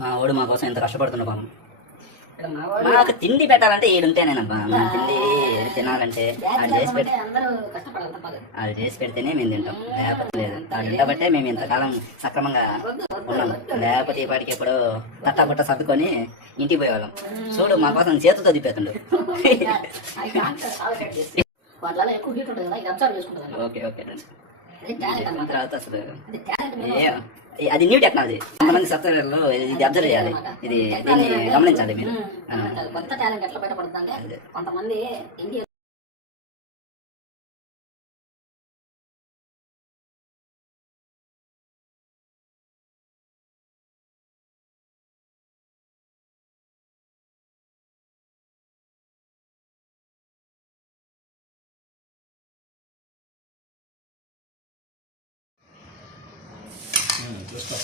మా వాడు మా కోసం ఎంత కష్టపడుతున్నాడు పాపం. మాకు తిండి పెట్టాలంటే ఏడుంటేనేనబ్బా. మనం తిండి తినాలంటే అది చేసి తప్పదు. అది చేసి పెడితేనే మేము తింటాం. లేకపోతే లేదు. అది ఉండబట్టే మేము ఇంతకాలం సక్రమంగా ఉన్నాం. లేకపోతే ఈ పాటికి ఎప్పుడో తట్టా బుట్ట సర్దుకొని ఇంటికి పోయేవాళ్ళం. చూడు మా కోసం చేతితో తిప్పేతుండు ఓకే ఓకే తర్వాత అసలు అది న్యూ టెక్నాలజీ. కొంతమంది సాఫ్ట్వేర్లో ఇది అబ్జర్వ్ చేయాలి. ఇది దీన్ని గమనించాలి మీరు. కొత్త టాలెంట్ ఎట్లా బయటపడుతుందంటే కొంతమంది ఇండియా చూస్తాం